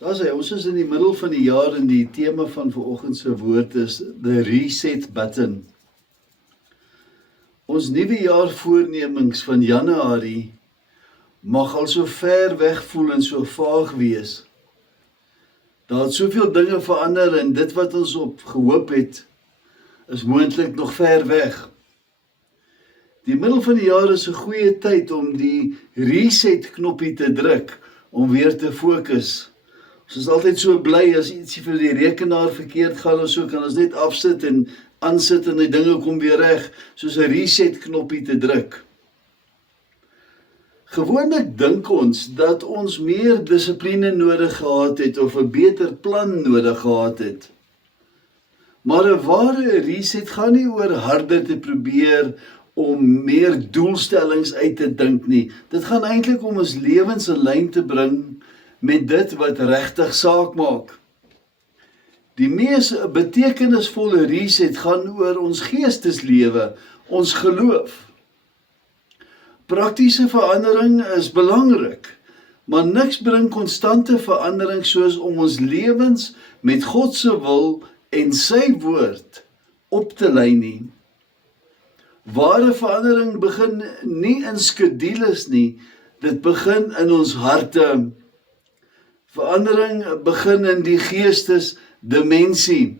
Daar sê, ons is in die middel van die jaar en die tema van vanoggend se woord is the reset button. Ons nuwe jaar voornemings van Januarie mag al so ver weg voel en so vaag wees. Daar het soveel dinge verander en dit wat ons op gehoop het, is moontlik nog ver weg. Die middel van die jaar is 'n goeie tyd om die reset knoppie te druk, om weer te fokus. Ons is altyd so bly as ietsie vir die rekenaar verkeerd gaan of so, kan ons net afsit en aansit en die dinge kom weer reg, soos 'n reset knoppie te druk. Gewoonlik dink ons dat ons meer dissipline nodig gehad het of 'n beter plan nodig gehad het. Maar 'n ware reset gaan nie oor harder te probeer om meer doelstellings uit te dink nie. Dit gaan eintlik om ons lewens in lyn te bring met dit wat regtig saak maak. Die mees betekenisvolle reset gaan oor ons geesteslewe, ons geloof. Praktiese verandering is belangrik, maar niks bring konstante verandering soos om ons lewens met God se wil en sy woord op te lei nie. Ware verandering begin nie in skedules nie, dit begin in ons harte. Verandering begin in die geestesdimensie.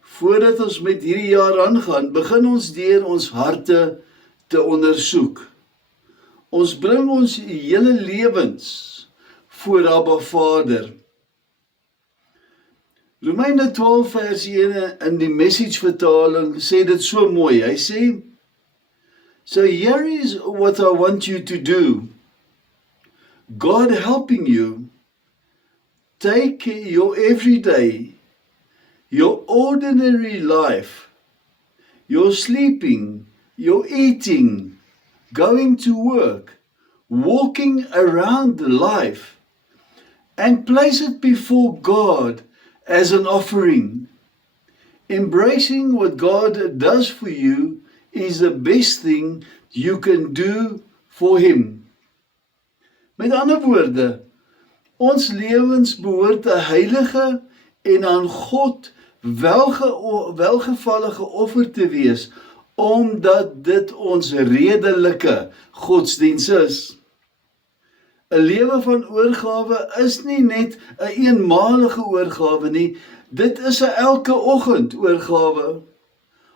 Voordat ons met hierdie jaar aangaan, begin ons deur ons harte te ondersoek. Ons bring ons hele lewens voor Abba Vader. Romeine 12 vers 1 in die Message vertaling sê dit so mooi. Hy sê, "So here is what I want you to do. God helping you, take your everyday, your ordinary life, your sleeping, your eating, going to work, walking around life, and place it before God as an offering. Embracing what God does for you is the best thing you can do for Him." Met ander woorde, ons lewens behoort 'n heilige en aan God welgevallige offer te wees, omdat dit ons redelike godsdiens is. 'n Lewe van oorgawe is nie net 'n eenmalige oorgawe nie, dit is 'n elke oggend oorgawe.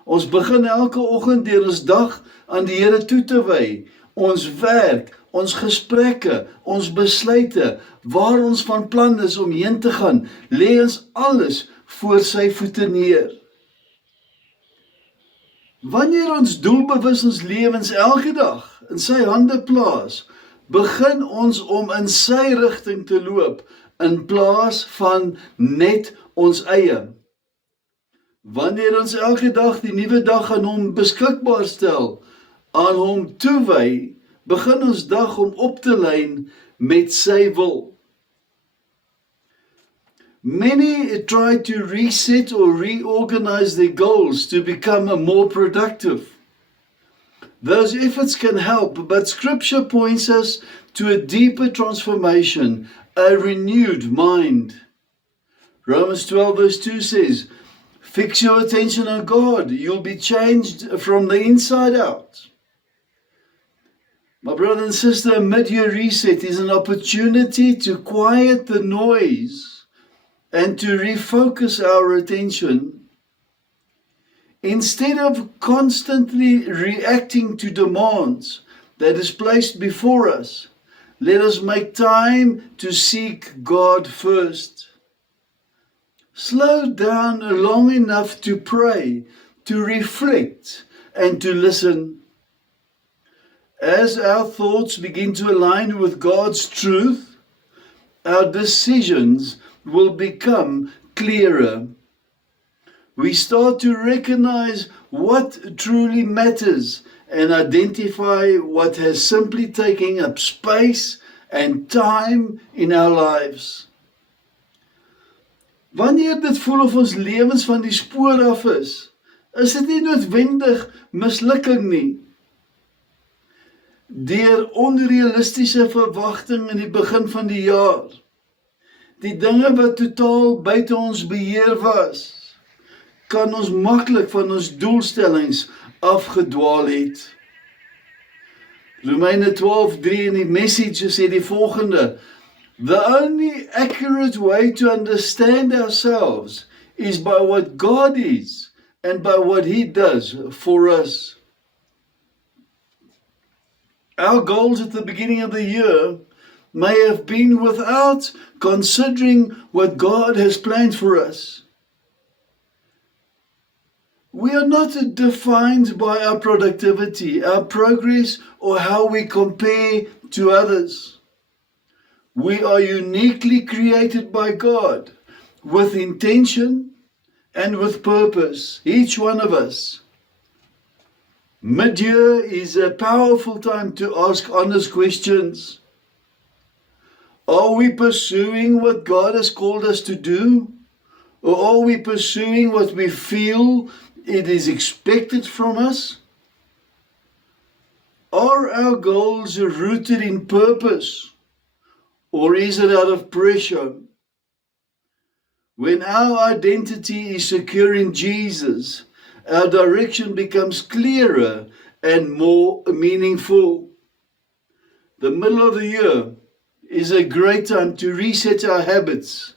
Ons begin elke oggend deur ons dag aan die Here toe te wy, ons werk, ons gesprekke, ons besluite, waar ons van plan is om heen te gaan, lê ons alles voor sy voete neer. Wanneer ons doelbewus ons lewens elke dag in sy hande plaas, begin ons om in sy rigting te loop, in plaas van net ons eie. Wanneer ons elke dag die nuwe dag aan hom beskikbaar stel, aan hom toewy, begin ons dag om op te lyn met sy wil. Many try to reset or reorganize their goals to become more productive. Those efforts can help, but Scripture points us to a deeper transformation, a renewed mind. Romans 12 verse 2 says, "Fix your attention on God, you'll be changed from the inside out." My brother and sister, a mid-year reset is an opportunity to quiet the noise and to refocus our attention. Instead of constantly reacting to demands that is placed before us, let us make time to seek God first. Slow down long enough to pray, to reflect, and to listen. As our thoughts begin to align with God's truth, our decisions will become clearer. We start to recognize what truly matters and identify what has simply taken up space and time in our lives. Wanneer dit voel of ons lewens van die spoor af is dit nie noodwendig mislukking nie. Deur onrealistiese verwagting in die begin van die jaar, die dinge wat totaal buite ons beheer was, kan ons maklik van ons doelstellings afgedwaal het. Romeine 12:3 in die Message sê die volgende: The only accurate way to understand ourselves is by what God is and by what He does for us. Our goals at the beginning of the year may have been without considering what God has planned for us. We are not defined by our productivity, our progress, or how we compare to others. We are uniquely created by God with intention and with purpose, each one of us. Mid-year is a powerful time to ask honest questions. Are we pursuing what God has called us to do? Or are we pursuing what we feel it is expected from us? Are our goals rooted in purpose? Or is it out of pressure? When our identity is secure in Jesus, our direction becomes clearer and more meaningful. The middle of the year is a great time to reset our habits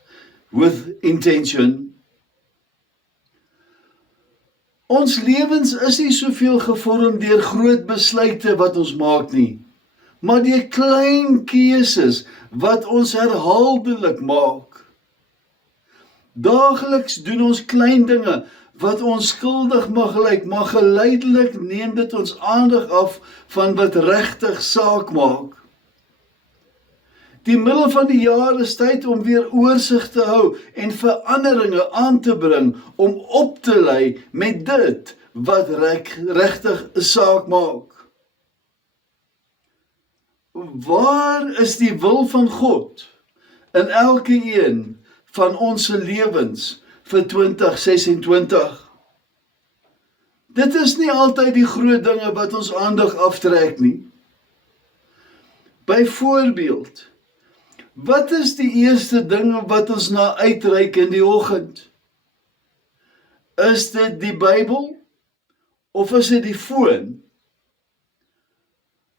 with intention. Ons lewens is nie soveel gevorm deur groot besluite wat ons maak nie, maar deur klein keuses wat ons herhaaldelik maak. Daagliks doen ons klein dinge wat ons skuldig mag lyk, maar geleidelik neem dit ons aandag af van wat regtig saak maak. Die middel van die jaar is tyd om weer oorsig te hou en veranderinge aan te bring om op te lei met dit wat regtig 'n saak maak. Waar is die wil van God in elke een van ons lewens vir 2026? Dit is nie altyd die groot dinge wat ons aandag aftrek nie. Byvoorbeeld, wat is die eerste ding wat ons na uitreik in die oggend? Is dit die Bybel of is dit die foon?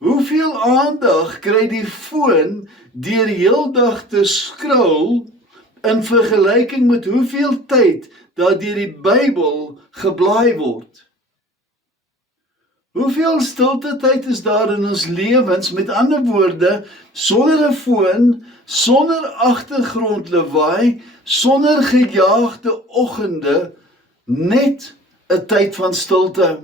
Hoeveel aandag kry die foon deur heeldag te scroll in vergelyking met hoeveel tyd dat deur die Bybel geblaai word? Hoeveel stilte tyd is daar in ons lewens, met ander woorde, sonder 'n foon, sonder agtergrondlawaai, sonder gejaagde oggende, net 'n tyd van stilte.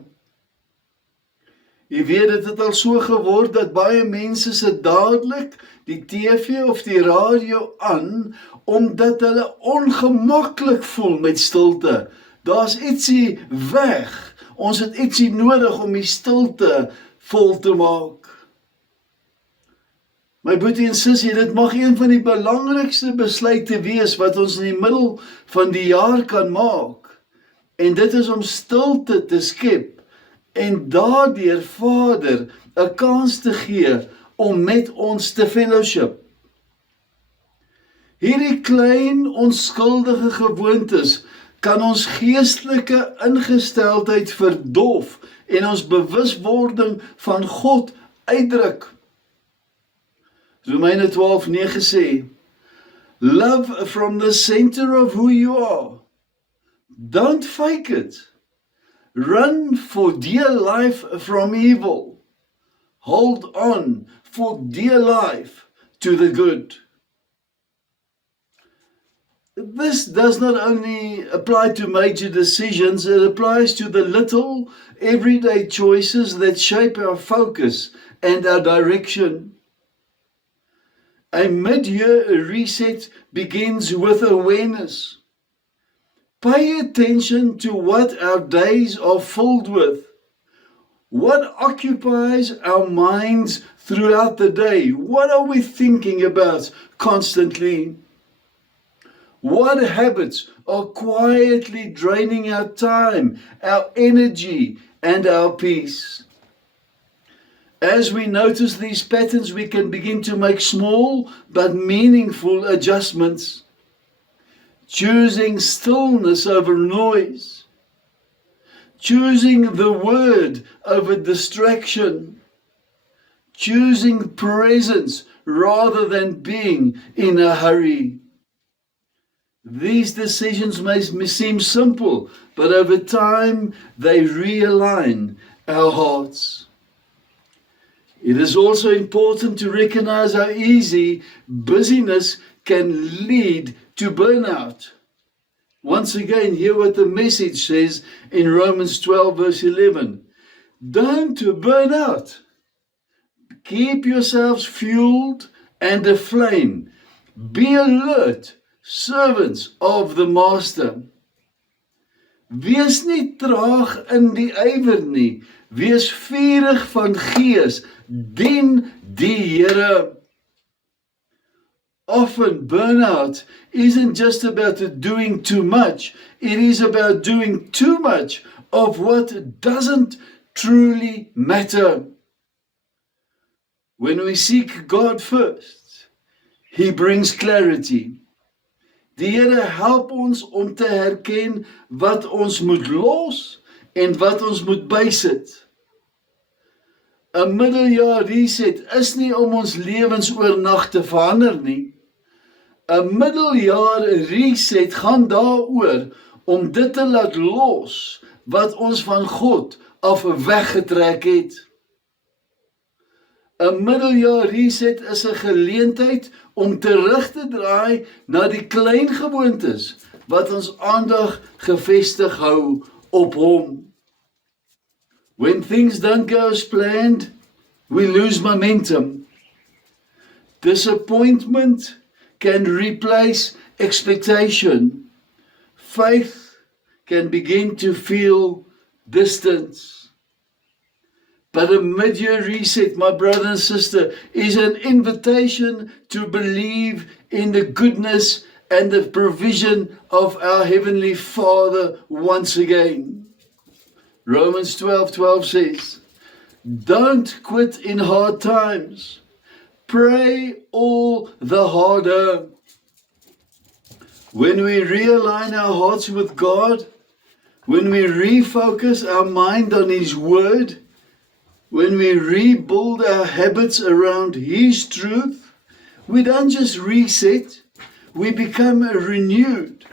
Jy weet, dit het al so geword dat baie mense sit dadelik die TV of die radio aan, omdat hulle ongemaklik voel met stilte. Daar's ietsie weg. Ons het ietsie nodig om die stilte vol te maak. My boetie en sussie, dit mag een van die belangrikste besluite wees wat ons in die middel van die jaar kan maak. En dit is om stilte te skep en daardeur Vader 'n kans te gee om met ons te fellowship. Hierdie klein onskuldige gewoontes kan ons geestelike ingesteldheid verdof en ons bewuswording van God uitdruk. Romeine 12:9 sê, Love from the center of who you are. Don't fake it. Run for dear life from evil. Hold on for dear life to the good. This does not only apply to major decisions, it applies to the little, everyday choices that shape our focus and our direction. A mid-year reset begins with awareness. Pay attention to what our days are filled with. What occupies our minds throughout the day? What are we thinking about constantly? What habits are quietly draining our time, our energy, and our peace? As we notice these patterns, we can begin to make small but meaningful adjustments. choosing stillness over noise, choosing the word over distraction, choosing presence rather than being in a hurry. These decisions may seem simple, but over time they realign our hearts. It is also important to recognize how easy busyness can lead to burnout. Once again, hear what the message says in Romans 12 verse 11. Don't burn out. Keep yourselves fueled and aflame. Be alert, servants of the Master. Wees nie traag in die ywer nie. Wees vurig van gees. Dien die Here. Often burnout isn't just about doing too much. It is about doing too much of what doesn't truly matter. When we seek God first, He brings clarity. Die Here help ons om te herken wat ons moet los en wat ons moet bysit. 'n Middeljaar reset is nie om ons lewens oornag te verander nie. 'n Middeljaar reset gaan daaroor om dit te laat los wat ons van God af weggetrek het. 'n Middeljaar reset is 'n geleentheid om terug te draai na die klein gewoontes wat ons aandag gefestig hou op Hom. When things don't go as planned, we lose momentum. Disappointment can replace expectation. Faith can begin to feel distance. But a mid-year reset, my brother and sister, is an invitation to believe in the goodness and the provision of our Heavenly Father once again. Romans 12:12 says, don't quit in hard times. Pray all the harder. When we realign our hearts with God, when we refocus our mind on His Word, when we rebuild our habits around His truth, we don't just reset, we become renewed.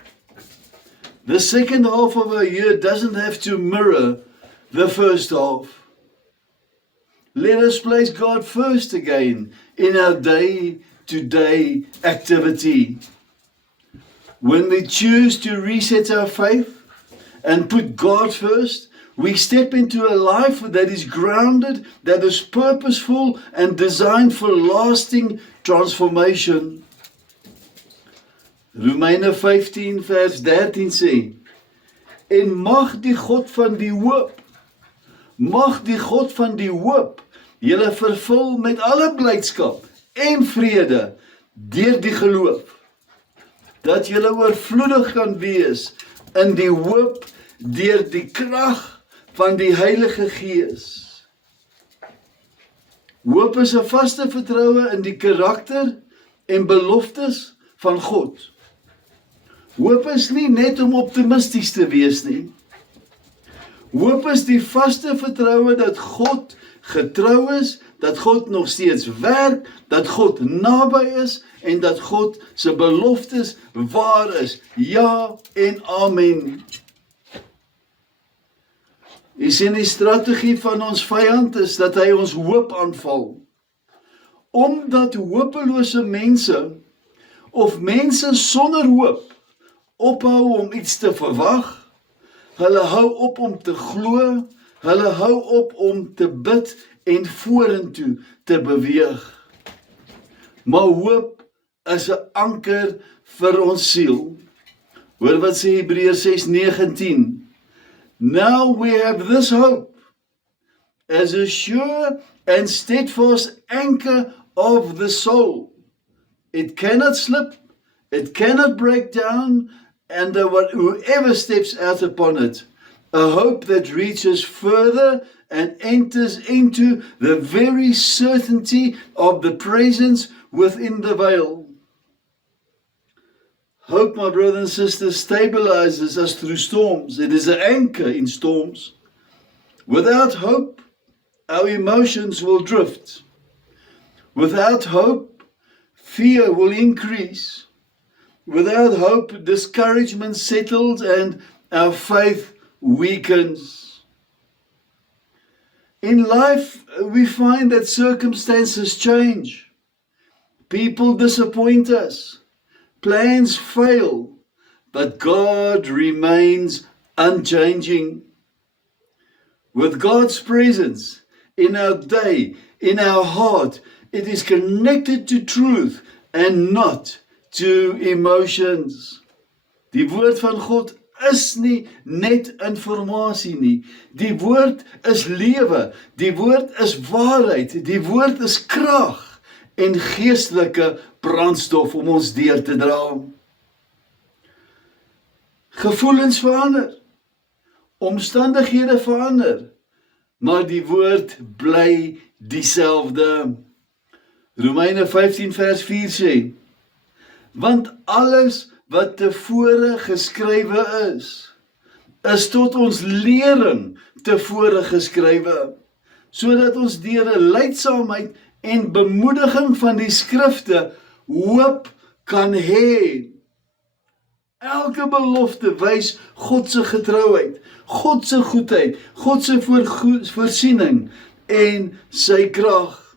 The second half of our year doesn't have to mirror the first half. Let us place God first again in our day-to-day activity. When we choose to reset our faith and put God first, we step into a life that is grounded, that is purposeful and designed for lasting transformation. Romeine 15 vers 13 sê, en mag die God van die hoop, julle vervul met alle blydskap en vrede deur die geloof, dat julle oorvloedig kan wees in die hoop deur die krag van die Heilige Gees. Hoop is 'n vaste vertroue in die karakter en beloftes van God. Hoop is nie net om optimisties te wees nie. Hoop is die vaste vertroue dat God getrou is, dat God nog steeds werk, dat God naby is en dat God se beloftes waar is. Ja en amen. Jy sien die strategie van ons vyand is dat hy ons hoop aanval. Omdat hopelose mense of mense sonder hoop ophou om iets te verwag, hulle hou op om te glo, hulle hou op om te bid en vorentoe te beweeg. Maar hoop is 'n anker vir ons siel. Hoor wat sê Hebreërs 6:19. Now we have this hope as a sure and steadfast anchor of the soul. It cannot slip, it cannot break down, and whoever steps out upon it, a hope that reaches further and enters into the very certainty of the presence within the veil. Hope, my brothers and sisters, stabilizes us through storms. It is an anchor in storms. Without hope, our emotions will drift. Without hope, fear will increase. Without hope, discouragement settles and our faith weakens. In life, we find that circumstances change. People disappoint us. Plans fail. But God remains unchanging. With God's presence in our day, in our heart, it is connected to truth and not to emotions. Die woord van God is nie net informasie nie. Die woord is lewe, die woord is waarheid, die woord is krag en geestelike brandstof om ons deur te dra. Gevoelens verander, omstandighede verander, maar die woord bly dieselfde. Romeine 15 vers 4 sê, want alles wat tevore geskrywe is tot ons lering tevore geskrywe, sodat ons deur 'n leidsaamheid en bemoediging van die skrifte hoop kan hê. Elke belofte wys God se getrouheid, God se goedheid, God se voorsiening en sy krag.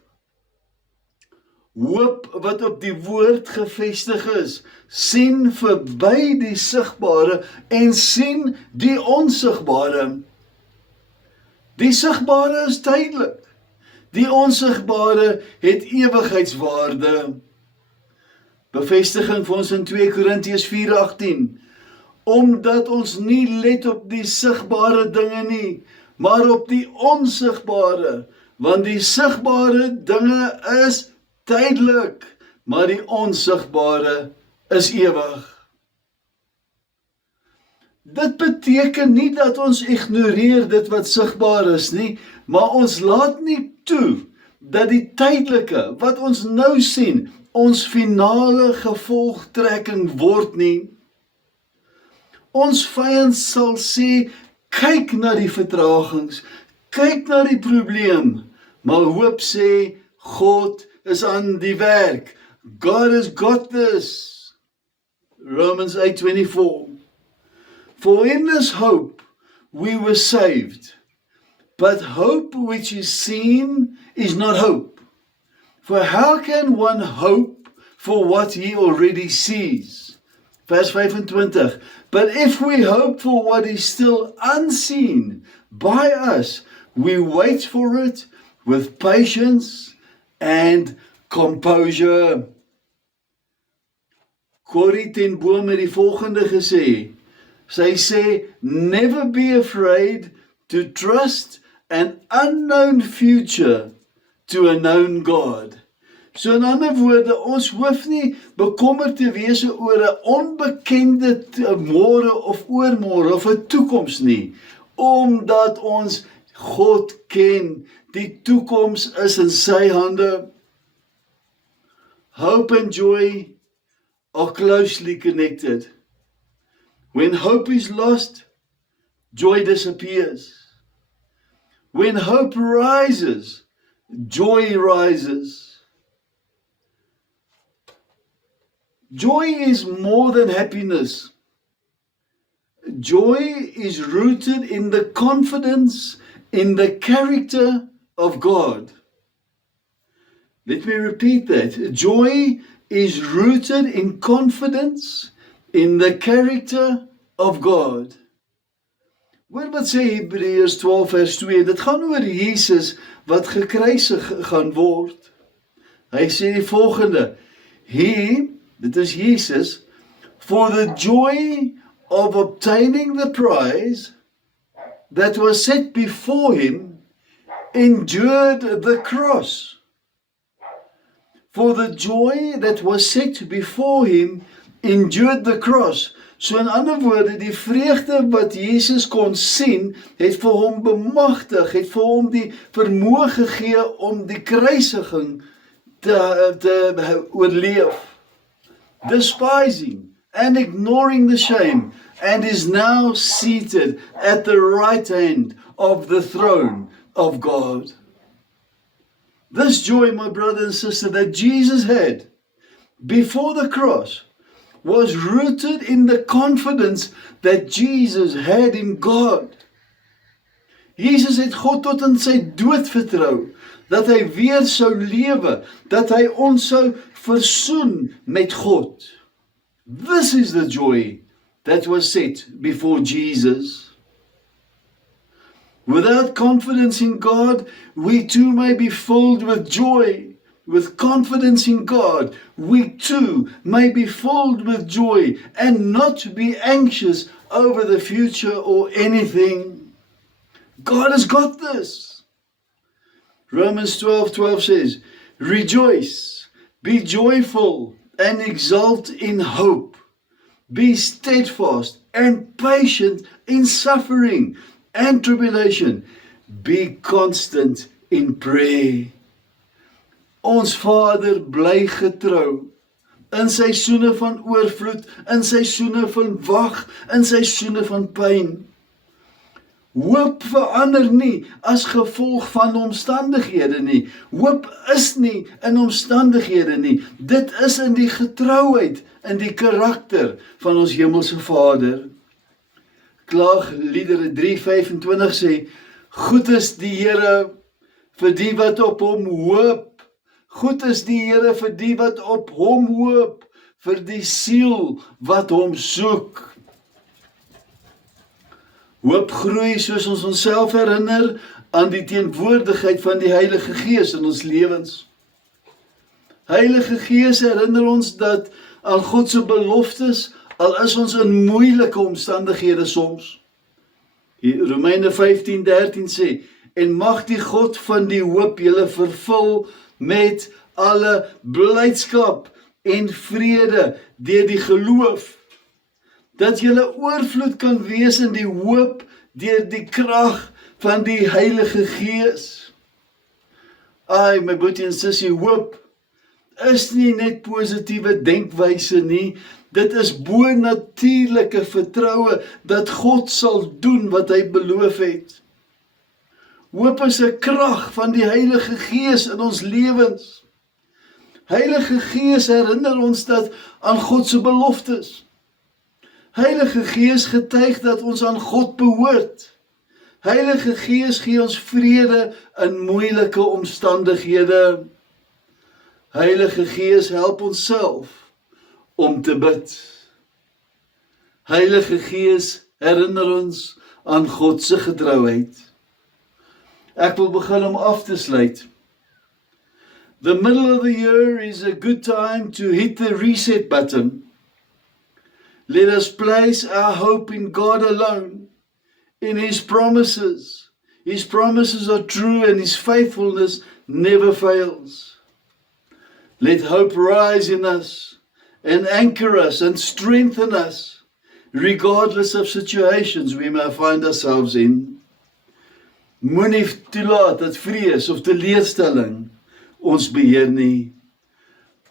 Hoop wat op die woord gevestig is, sien verby die sigbare en sien die onsigbare. Die sigbare is tydelik, die onsigbare het ewigheidswaarde. Bevestiging vir ons in 2 Korintiërs 4:18, omdat ons nie let op die sigbare dinge nie, maar op die onsigbare, want die sigbare dinge is tydelik, maar die onsigbare is ewig. Dit beteken nie dat ons ignoreer dit wat sigbaar is nie, maar ons laat nie toe dat die tydelike wat ons nou sien, ons finale gevolgtrekking word nie. Ons vyand sal sê, kyk na die vertragings, kyk na die probleem, maar hoop sê, God is aan die werk. God has got this. Romans 8:24. For in this hope we were saved, but hope which is seen is not hope. For how can one hope for what he already sees? Vers 25. But if we hope for what is still unseen by us, we wait for it with patience and composure. Corrie ten Boom het die volgende gesê. Sy sê, never be afraid to trust an unknown future to a known God. So in ander woorde, ons hoef nie bekommerd te wees oor 'n onbekende môre of oormôre of 'n toekoms nie, omdat ons God ken. Die toekoms is in sy hande. Hope and joy are closely connected. When hope is lost, joy disappears. When hope rises, joy rises. Joy is more than happiness. Joy is rooted in the confidence in the character of God. Let me repeat that. Joy is rooted in confidence in the character of God. Hoor wat sê Hebreërs 12 vers 2, dit gaan oor Jesus wat gekruisig gaan word. Hy sê die volgende, He, dit is Jesus, for the joy of obtaining the prize that was set before him, endured the cross. For the joy that was set before him, endured the cross. So in ander woorde, die vreugde wat Jesus kon sien, het vir hom bemagtig, het vir hom die vermoë gegee om die kruisiging te oorleef. Despising and ignoring the shame, and is now seated at the right hand of the throne of God. This joy, my brother and sister, that Jesus had before the cross was rooted in the confidence that Jesus had in God. Jesus het God tot in sy dood vertrou, dat hy weer sou lewe, dat hy ons sou versoen met God. This is the joy that was set before Jesus. Without confidence in God, we too may be filled with joy. With confidence in God, we too may be filled with joy and not be anxious over the future or anything. God has got this. Romans 12:12 says, rejoice, be joyful and exult in hope. Be steadfast and patient in suffering and tribulation. Be constant in prayer. Ons Vader bly getrou in seisoene van oorvloed, in seisoene van wag, in seisoene van pyn. Hoop verander nie as gevolg van omstandighede nie. Hoop is nie in omstandighede nie. Dit is in die getrouheid, in die karakter van ons hemelse Vader. Klaagliedere 3:25 sê, goed is die Here vir die wat op hom hoop. Goed is die Here vir die wat op hom hoop, vir die siel wat hom soek. Hoop groei soos ons onsself herinner aan die teenwoordigheid van die Heilige Gees in ons lewens. Heilige Gees herinner ons dat aan God se beloftes, al is ons in moeilike omstandighede soms. Romeine 15:13 sê, en mag die God van die hoop julle vervul met alle blydskap en vrede deur die geloof, dat julle oorvloed kan wees in die hoop deur die krag van die Heilige Gees. Ai, my boetie en sussie, hoop is nie net positiewe denkwyse nie, dit is bo-natuurlike vertroue dat God sal doen wat hy beloof het. Hoop is 'n krag van die Heilige Gees in ons lewens. Heilige Gees herinner ons dat aan God se beloftes. Heilige Gees getuig dat ons aan God behoort. Heilige Gees gee ons vrede in moeilike omstandighede. Heilige Gees help ons self om te bid. Heilige Gees herinner ons aan God se getrouheid. Ek wil begin om af te sluit. The middle of the year is a good time to hit the reset button. Let us place our hope in God alone, in His promises. His promises are true and His faithfulness never fails. Let hope rise in us and anchor us and strengthen us, regardless of situations we may find ourselves in. Moenie toelaat dat vrees of teleurstelling ons beheer nie.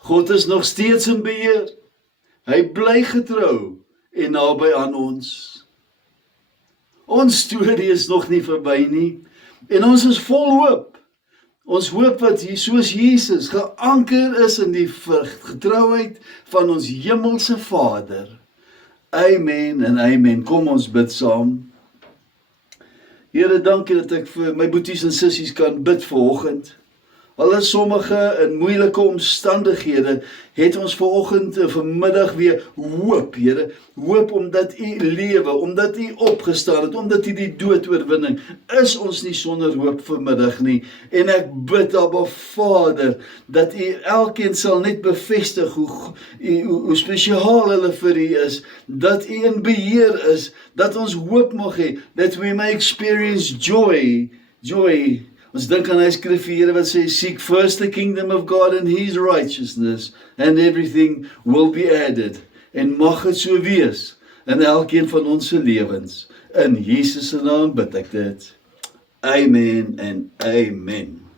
God is nog steeds in beheer. Hy bly getrou en naby aan ons. Ons storie is nog nie verby nie en ons is vol hoop. Ons hoop wat soos Jesus geanker is in die getrouheid van ons hemelse Vader. Amen en amen. Kom ons bid saam. Here, dankie dat ek vir my boeties en sissies kan bid vanoggend. Al is sommige in moeilike omstandighede, het ons vanoggend en vanmiddag weer hoop, Here. Hoop omdat U lewe, omdat U opgestaan het, omdat U die dood oorwinning, is ons nie sonder hoop vanmiddag nie. En ek bid, Abba Vader, dat U elkeen sal net bevestig hoe spesiaal hulle vir U is, dat U in beheer is, dat ons hoop mag hê, that we may experience joy. Ons dink aan hy skrif vir Here wat sê, seek first the kingdom of God and His righteousness, and everything will be added. En mag het so wees in elkeen van ons se lewens. In Jesus se naam bid ek dit. Amen en amen.